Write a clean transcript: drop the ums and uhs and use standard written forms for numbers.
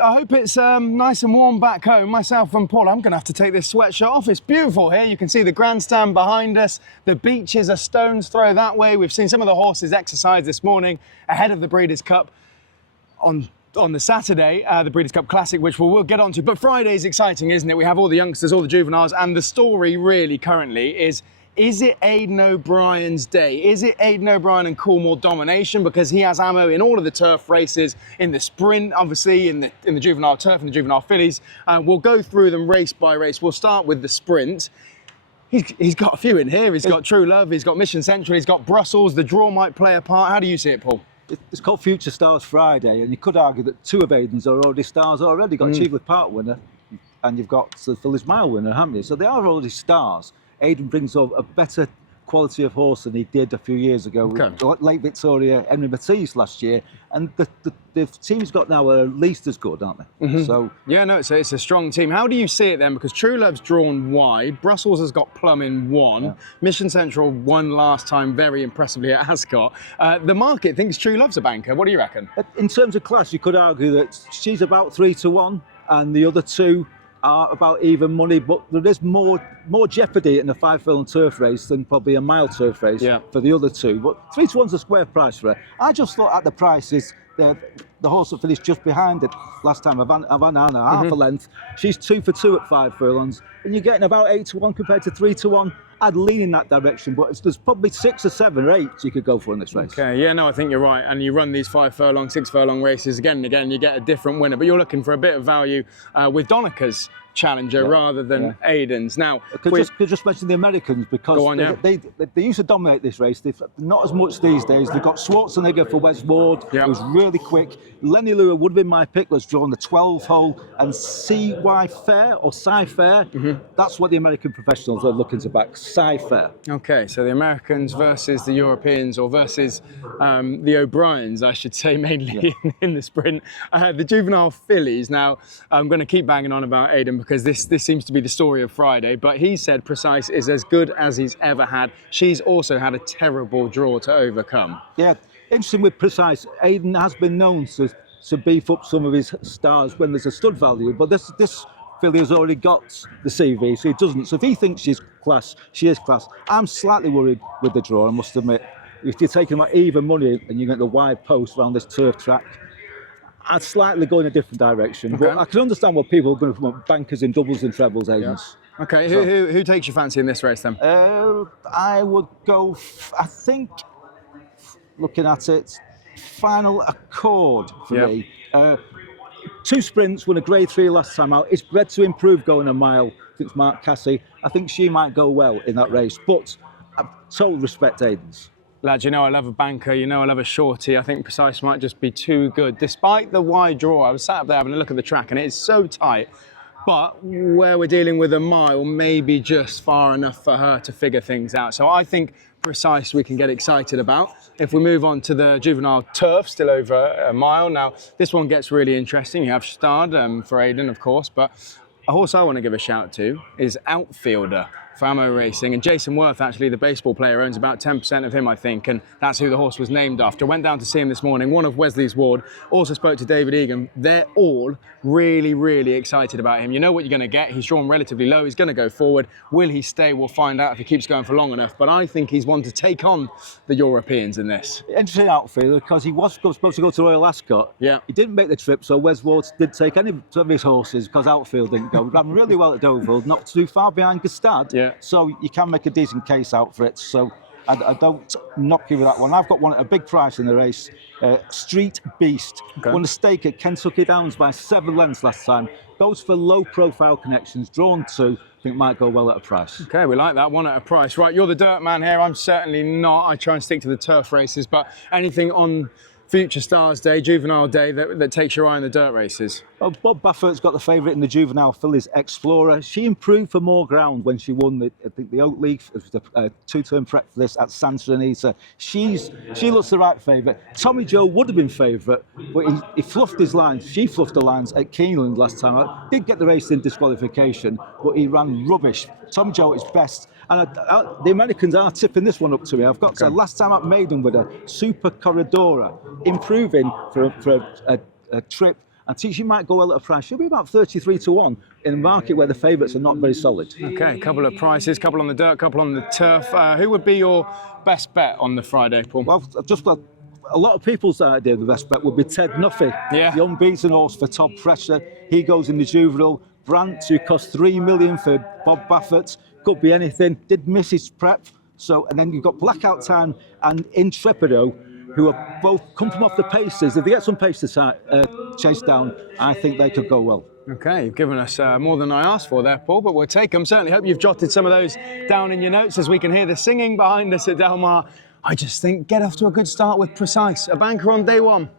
I hope it's nice and warm back home. Myself and Paul, I'm going to have to take this sweatshirt off. It's beautiful here. You can see the grandstand behind us. The beach is a stone's throw that way. We've seen some of the horses exercise this morning ahead of the Breeders' Cup on the Saturday, the Breeders' Cup Classic, which we'll get onto. But Friday's exciting, isn't it? We have all the youngsters, all the juveniles, and the story really currently is it Aidan O'Brien's day? Is it Aidan O'Brien and Coolmore domination? Because he has ammo in all of the turf races, in the sprint, obviously, in the juvenile turf and the juvenile fillies. We'll go through them race by race. We'll start with the sprint. He's got a few in here. He's got True Love, he's got Mission Central, he's got Brussels. The draw might play a part. How do you see it, Paul? It's called Future Stars Friday, and you could argue that two of Aidan's are already stars already. Got Cheveley Park winner, and you've got the Phillies Mile winner, haven't you? So they are already stars. Aidan brings over a better quality of horse than he did a few years ago. With Late Victoria, Henry Matisse last year, and the team's got now are at least as good, aren't they? So yeah, no, it's a strong team. How do you see it then? Because True Love's drawn wide, Brussels has got Plum in one, Mission Central won last time very impressively at Ascot. The market thinks True Love's a banker. What do you reckon? In terms of class, you could argue that she's about 3-1, and the other two are about even money, but there is more jeopardy in a 5-furlong turf race than probably a mile turf race for the other two. But 3-1's a square price for her. I just thought at the prices, the horse that finished just behind it last time, Havana, half a length, she's 2 for 2 at 5 furlongs, and you're getting about 8-1 compared to 3-1. I'd lean in that direction, but there's probably 6 or 7 or 8 you could go for in this race. Okay, yeah, no, I think you're right. And you run these 5 furlong, 6 furlong races again and again, you get a different winner. But you're looking for a bit of value with Donnacha's challenger rather than Aidan's. Now, could just mention the Americans, because they used to dominate this race. They've not as much these days. They've got Schwarzenegger for Wes Ward, who's really quick. Lenny Lure would have been my pick. Let's draw on the 12 hole, and CY Fair or Cy Fair. That's what the American professionals are looking to back. Cy Fair. Okay, so the Americans versus the Europeans, or versus the O'Briens, I should say, mainly in the sprint. The juvenile fillies. Now, I'm going to keep banging on about Aidan because this seems to be the story of Friday, but he said Precise is as good as he's ever had. She's also had a terrible draw to overcome. Yeah, interesting with Precise. Aidan has been known to beef up some of his stars when there's a stud value, but this filly has already got the CV, so he doesn't. So if he thinks she's class, she is class. I'm slightly worried with the draw, I must admit. If you're taking about even money and you get the wide post around this turf track, I'd slightly go in a different direction. Okay. But I can understand what people are going to from bankers in doubles and trebles, Aidan's. Okay, who takes your fancy in this race then? I would go, I think, looking at it, Final Accord for me. 2 sprints, won a grade 3 last time out. It's bred to improve going a mile. I think it's Mark Cassie. I think she might go well in that race, but I totally respect Aidan's. Lads, you know I love a banker, you know I love a shorty. I think Precise might just be too good. Despite the wide draw, I was sat up there having a look at the track and it is so tight, but where we're dealing with a mile may be just far enough for her to figure things out. So I think Precise we can get excited about. If we move on to the juvenile turf, still over a mile. Now, this one gets really interesting. You have Stard for Aidan, of course, but a horse I want to give a shout to is Outfielder for Ammo Racing, and Jason Worth, actually, the baseball player, owns about 10% of him, I think, and that's who the horse was named after. Went down to see him this morning, one of Wesley's ward. Also spoke to David Egan. They're all really, really excited about him. You know what you're going to get. He's drawn relatively low. He's going to go forward. Will he stay? We'll find out if he keeps going for long enough, but I think he's one to take on the Europeans in this. Interesting outfielder, because he was supposed to go to Royal Ascot. Yeah. He didn't make the trip, so Wes Ward did take any of his horses because outfield didn't go. He ran really well at Deauville, not too far behind Gestad. Yeah. So you can make a decent case out for it. So I don't knock you with that one. I've got one at a big price in the race. Street Beast. Won a stake at Kentucky Downs by 7 lengths last time. Goes for low profile connections, drawn 2. I think might go well at a price. Okay, we like that one at a price. Right, you're the dirt man here. I'm certainly not. I try and stick to the turf races, but anything on Future Stars Day, Juvenile Day, that takes your eye on the dirt races? Well, Bob Baffert's got the favourite in the Juvenile Fillies, Explorer. She improved for more ground when she won the Oak Leaf. It was the 2-turn prep for this at Santa Anita. She looks the right favourite. Tommy Joe would have been favourite, but he fluffed his lines. She fluffed the lines at Keeneland last time. Did get the race in disqualification, but he ran rubbish. Tommy Joe is best. And the Americans are tipping this one up to me. I've got to say, last time at Maiden with a Super Corridora, improving for a trip. I think she might go well at a price. She'll be about 33 to 1 in a market where the favourites are not very solid. Okay, a couple of prices, couple on the dirt, couple on the turf. Who would be your best bet on the Friday, Paul? Well, I've just got a lot of people's idea of the best bet would be Ted Nuffy. Yeah. The unbeaten horse for Top Pressure. He goes in the juvenile. Brant, who cost $3 million for Bob Baffert. Could be anything. Did miss his prep. So, and then you've got Blackout Time and Intrepido, who are both come from off the paces. If they get some pace to chase down, I think they could go well. Okay, you've given us more than I asked for there, Paul, but we'll take them. Certainly hope you've jotted some of those down in your notes as we can hear the singing behind us at Del Mar. I just think get off to a good start with Precise, a banker on day one.